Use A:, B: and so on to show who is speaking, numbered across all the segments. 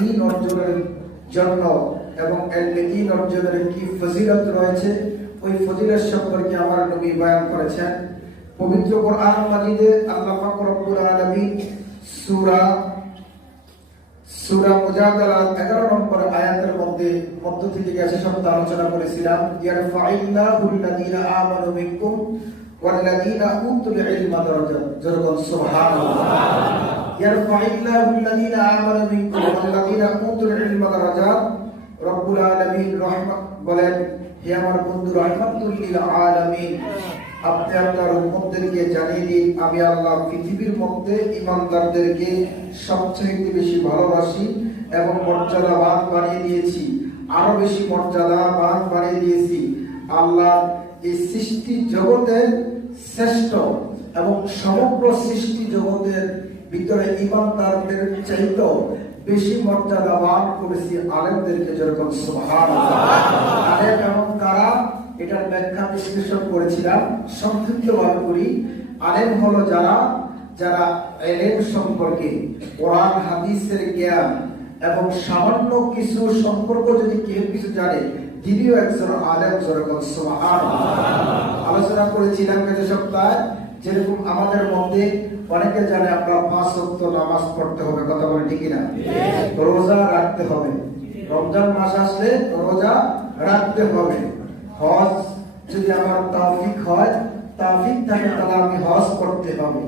A: দিন অর্জনের জন্য এবং এলমে দিন অর্জনের কি ফজিলত রয়েছে, ওই ফজিলত সম্পর্কে আমার নবী বয়ান করেছেন। পবিত্র কোরআন মাজিদে আল্লাহ পাক রব্বুল আলামিন সূরা সূরা মুজাদালা 11 নম্বর আয়াতের মধ্যে, মধ্য থেকে গেছে শব্দ আলোচনা করেছিলাম ইয়ারফাইল্লাহু আল্লাযীনা আমানু মিনকুম ওয়াল্লাযীনা উতুল ইলমা দারাজাত যেরকম বলেন আমার বন্ধু আপনি জানিয়ে দিন, আমি আল্লাহ পৃথিবীর মধ্যে সবচেয়ে বেশি ভালোবাসি এবং মর্যাদাবান বানিয়ে দিয়েছি। আরও বেশি মর্যাদাবান বানিয়ে দিয়েছি। আল্লাহ এই সৃষ্টি জগতের শ্রেষ্ঠ এবং সমগ্র সৃষ্টি জগতের ভিতরে ইমানদারদের চাইতেও বেশি মর্যাদাবান করেছি আলেমদেরকে যেরকম আলেম এবং তারা এটার ব্যাখ্যা বিশ্লেষণ করেছিলাম। সংক্ষিপ্ত ভাবে করি আলেম হলো যারা যারা এলেম সম্পর্কে কোরআন, হাদিসের জ্ঞান এবং সামান্য কিছু সম্পর্ক যদি কেউ কিছু জানে, তিনিও একজন আলেম যেরকম আলোচনা করেছিলাম গত সপ্তাহে, যেরকম আমাদের মধ্যে অনেকে জানে আমরা পাঁচ ওয়াক্ত নামাজ পড়তে হবে কথা বলে ঠিকই না রোজা রাখতে হবে। রমজান মাস আসলে রোজা রাখতে হবে। হজ যদি আমার তাওফিক হয় তাওফিক থাকে তাহলে আমি হজ করতে হবে।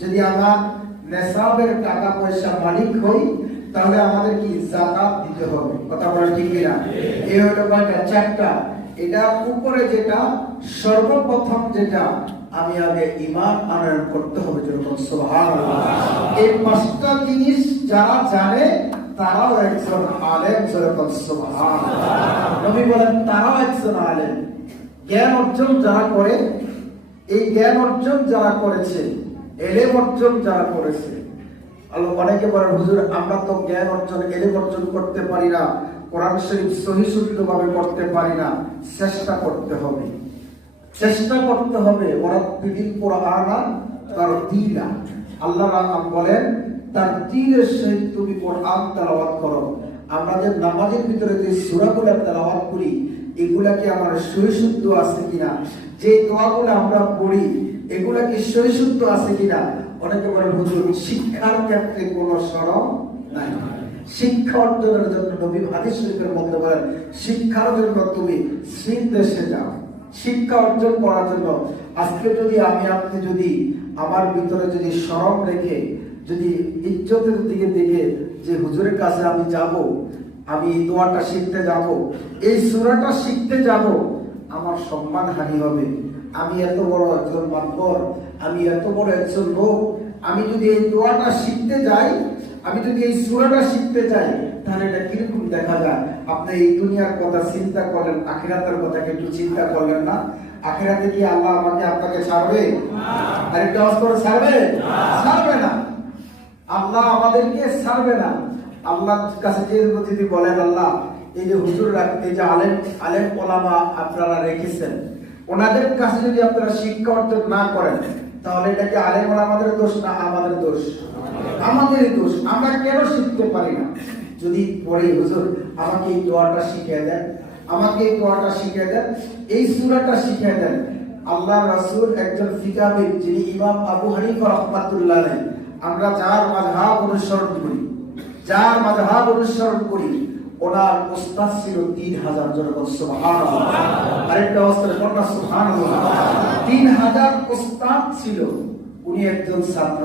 A: যদি আমার নেশাবের টাকা পয়সা মালিক হই তাহলে আমাদের কি জাকাত দিতে হবে কথা বলা ঠিক না এই হলো কয়টা? চারটা। এটা উপরে যেটা সর্বপ্রথম যেটা আমি আগে ইমান আনয়ন করতে হবে যেরকম সুবহানাল্লাহ। এই পাঁচটা জিনিস যারা জানে, তারাও একজন আলেম যেরকম সুবহানাল্লাহ। নবী বলেন, তারাও একজন আলেম। জ্ঞান অর্জন যারা করে, এই জ্ঞান অর্জন যারা করেছে, এলেম অর্জন যারা করেছে, আল্লাহ অনেকে বলেন, হুজুর, আমরা তো জ্ঞান অর্জন, এলেম অর্জন করতে পারি না, কোরআন শরীফ সহি করতে পারি না, চেষ্টা করতে হবে। চেষ্টা করতে হবে। ওরা বিদিন কোরআনা, তার দিলা আল্লাহ বলেন, তার তীরের সহিত তুমি কোরআন তেলাওয়াত করো। আমরা যে নামাজের ভিতরে যে সূরাগুলো তেলাওয়াত করি, এগুলা কি আমার সহিশুদ্ধ আছে কিনা? যে দোয়াগুলো আমরা পড়ি, এগুলা কি সহিশুদ্ধ আছে কিনা? অনেকে বলে, হুজুর, শিক্ষার ক্ষেত্রে কোনো সরম নাই। শিক্ষা অর্জনের জন্য নবী হাদিস শরীফের মধ্যে বলেন, শিক্ষার জন্য তুমি চীন দেশে যাও। শিক্ষা অর্জন করার জন্য। আজকে যদি আমি আপনি যদি আমার ভিতরে যদি সরম রেখে, যদি ইজ্জতের দিকে দেখে যে হুজুরের কাছে আমি যাব, আমি এই দোয়াটা শিখতে যাব, এই সুরাটা শিখতে যাব, আমার সম্মান হানি হবে। আমি এত বড় একজন মাতবর, আমি এত বড় একজন লোক, আমি যদি এই দোয়াটা শিখতে যাই, আমি যদি এই সুরাটা শিখতে চাই তাহলে এটা কীরকম দেখা যায়? আপনি এই দুনিয়ার কথা চিন্তা করলেন আখিরাতের কথা একটু চিন্তা করলেন না? আখিরাতে কি আল্লাহ আমাকে আপনাকে ছাড়বে? আর একটু করে ছাড়বে? ছাড়বে না। আল্লাহ আমাদেরকে ছাড়বে না। আল্লাহর কাছে যে যদি বলেন আল্লাহ এই যে হুজুর এই যে আলেম আলেম ওলামা আপনারা রেখেছেন। ওনাদের কাছে যদি আপনারা শিক্ষা অর্জন না করেন তাহলে এটা কি আলেম ওলামাদের দোষ না আমাদের দোষ? আমাদেরই দোষ। আমরা কেন শিখতে পারি না? যদি পরে হুজুর, আমাকে এই দোয়াটা শিখিয়ে দেন। আমাকে এই দোয়াটা শিখিয়ে দেন। এই সূরাটা শিখিয়ে দেন। আল্লাহ রাসূল একজন ফিকাবিদ যিনি ইমাম আবু হানিফা রাহমাতুল্লাহ আমরা যার মাযহাব অনুসরণ করি, যার মাযহাব অনুসরণ করি, ওনার উস্তাদ ছিল তিন হাজার জন সুবহানাল্লাহ। আরেকটা অবস্থা কন্যা সুবহানাল্লাহ। তিন হাজার উস্তাদ ছিল। উনি একজন ছাত্র।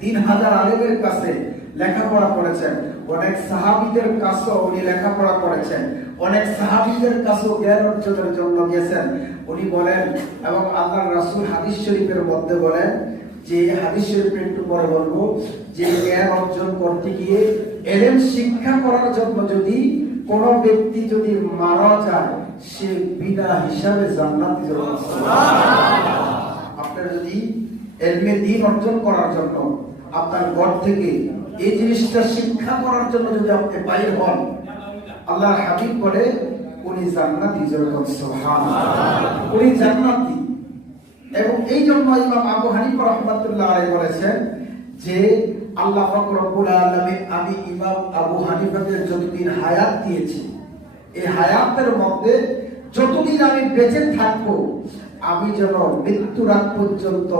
A: তিন হাজার আলেমের কাছে লেখাপড়া করেছেন। অনেক সাহাবিদের কাছেও উনি লেখাপড়া করেছেন। অনেক সাহাবিদের কাছেও জ্ঞান অর্জনের জন্য গেছেন উনি বলেন এবং আল্লাহ রাসূল হাদিস শরীফের মধ্যে বলেন যে হাদিস শরীফের একটু পরে বলব যে, জ্ঞান অর্জন করতে গিয়ে এলেম শিক্ষা করার জন্য যদি কোন ব্যক্তি যদি মারা যায়, সে বিনা হিসাবে জান্নাতি আপনার যদি এলমে দিন অর্জন করার জন্য আপনার ঘর থেকে এই জিনিসটা শিক্ষা করার জন্য যদি আপনি বাইর হন আল্লাহ হাবিব বলে, উনি জান্নাতি উনি জান্নাতি। এবং এই জন্য ইমাম আবু হানিফা রহমাতুল্লাহ আলাইহি বলেছেন যে, আল্লাহ পাক রব্বুল আলামিন, আমি ইমাম আবু হানিফাকে যতদিন হায়াত দিয়েছি, এই হায়াতের মধ্যে যতদিন আমি বেঁচে থাকব, আমি যেন মৃত্যুর আগ পর্যন্ত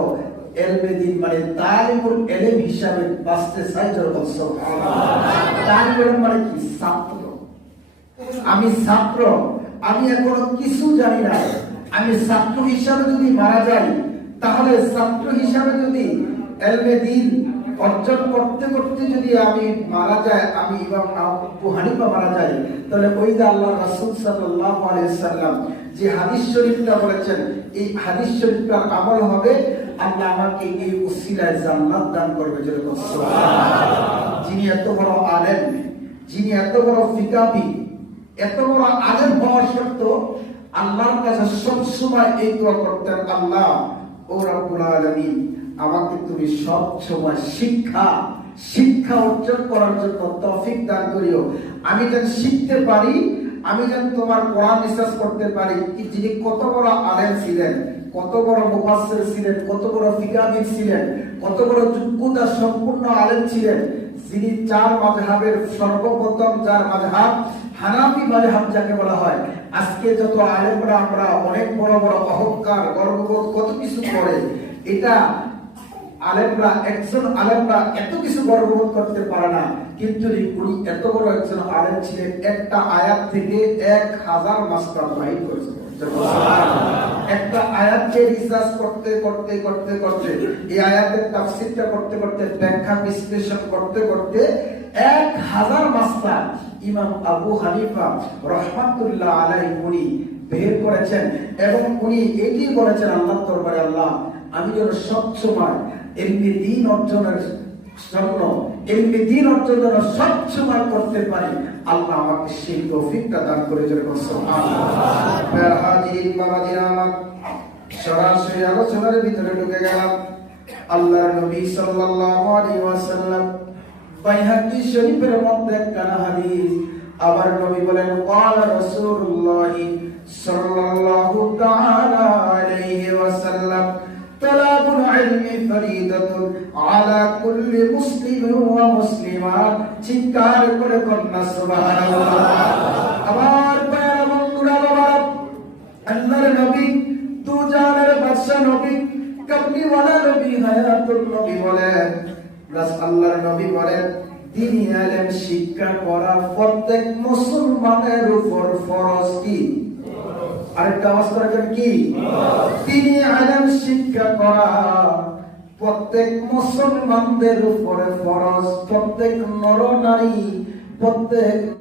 A: মানে তালিমুল এলেম হিসাবে বাঁচতে চাই তালিমুল মানে কি? ছাত্র। আমি ছাত্র, আমি এখনও কিছু জানি না। আমি ছাত্র হিসাবে যদি মারা যাই, তাহলে ছাত্র হিসাবে যদি অর্জন করতে করতে যদি আমি মারা যায় আমি ইমাম আবু হানিফা মারা যাই, তাহলে ওই যে আল্লাহ রাসূল সাল্লাম যে হাদিস শরীফটা বলেছেন, এই হাদিস শরীফটার আমল হবে আল্লাহ আমাকে এই উসিলায় জান্নাত দান করবে যেরকম যিনি এত বড় আলেম, যিনি এত বড় ফিকাবি এত বড় আলেম হওয়া সত্ত্বেও আল্লাহর কাছে সব সময় এই দোয়া করতেন, আল্লাহ, ও আমাকে তুমি সব সময় শিক্ষা শিক্ষা অর্জন করার জন্য তৌফিক দান করিও। আমি যেন শিখতে পারি, আমি যেন তোমার কোরআন বিশ্বাস করতে পারি। যিনি কত বড় আলেম ছিলেন কত বড় মুফাসসির ছিলেন, কত বড় ফিকাহি ছিলেন, কত বড় যোগ্যতা সম্পূর্ণ আলেম ছিলেন। যিনি চার মাযহাবের সর্বপ্রথম চার মাযহাব হানাফি মাযহাব যাকে বলা হয়। আজকে যত আলেমরা আমরা অনেক বড় বড় অহংকার, গর্ববোধ কত কিছু করে, এটা আলেমরা, একজন আলেমরা এত কিছু গর্ববোধ করতে পারে না। কিন্তু উনি এত বড় একজন আলেম ছিলেন, একটা আয়াত থেকে এক হাজার মাস্টার বাহির করেছেন। একটা আয়াতকে রিসার্চ করতে করতে করতে করতে, এই আয়াতের তাফসীরটা করতে করতে, ব্যাখ্যা বিশ্লেষণ করতে করতে এক হাজার মাস্টার ইমাম আবু হানিফা রহমাতুল্লাহ আলাইহি উনি বের করেছেন এবং উনি এটি বলেছেন আল্লাহ দরবারে, আল্লাহ, আমি যেন সবসময় এমনি দিন অর্জনের জন্য এমনি দিন অর্জন যেন সবসময় করতে পারি আল্লাহ আমাকে সেই তৌফিকটা দান করে যেরকম সরাসরি আলোচনার ভিতরে ঢুকে গেলাম। আল্লাহর নবী সাল্লাল্লাহু আলাইহি ওয়াসাল্লাম বাইহাকি শরীফের মধ্যে একটা হাদিস। আবার নবী বলেন, ক্বালা রাসূলুল্লাহি সাল্লাল্লাহু তাআলা العلم فريدة على كل مسلم ومسلمات চিৎকার করে কন্যা সুবহানাল্লাহ আমার প্যারা বন্ধুরা বাবা আল্লাহর নবী তু জানের বাদশা নবী কবলি ওয়ালা নবী হায়াতুল নবী বলেন প্লাস আল্লাহর নবী বলেন দিনী আলেম শিক্ষা করা প্রত্যেক মুসলমানের উপর ফরজ কি আরেকটা আওয়াজ করা যাবে কি? তিনি আলেম শিক্ষা করা, প্রত্যেক মুসলমানদের উপরে ফরজ, প্রত্যেক নর নারী প্রত্যেক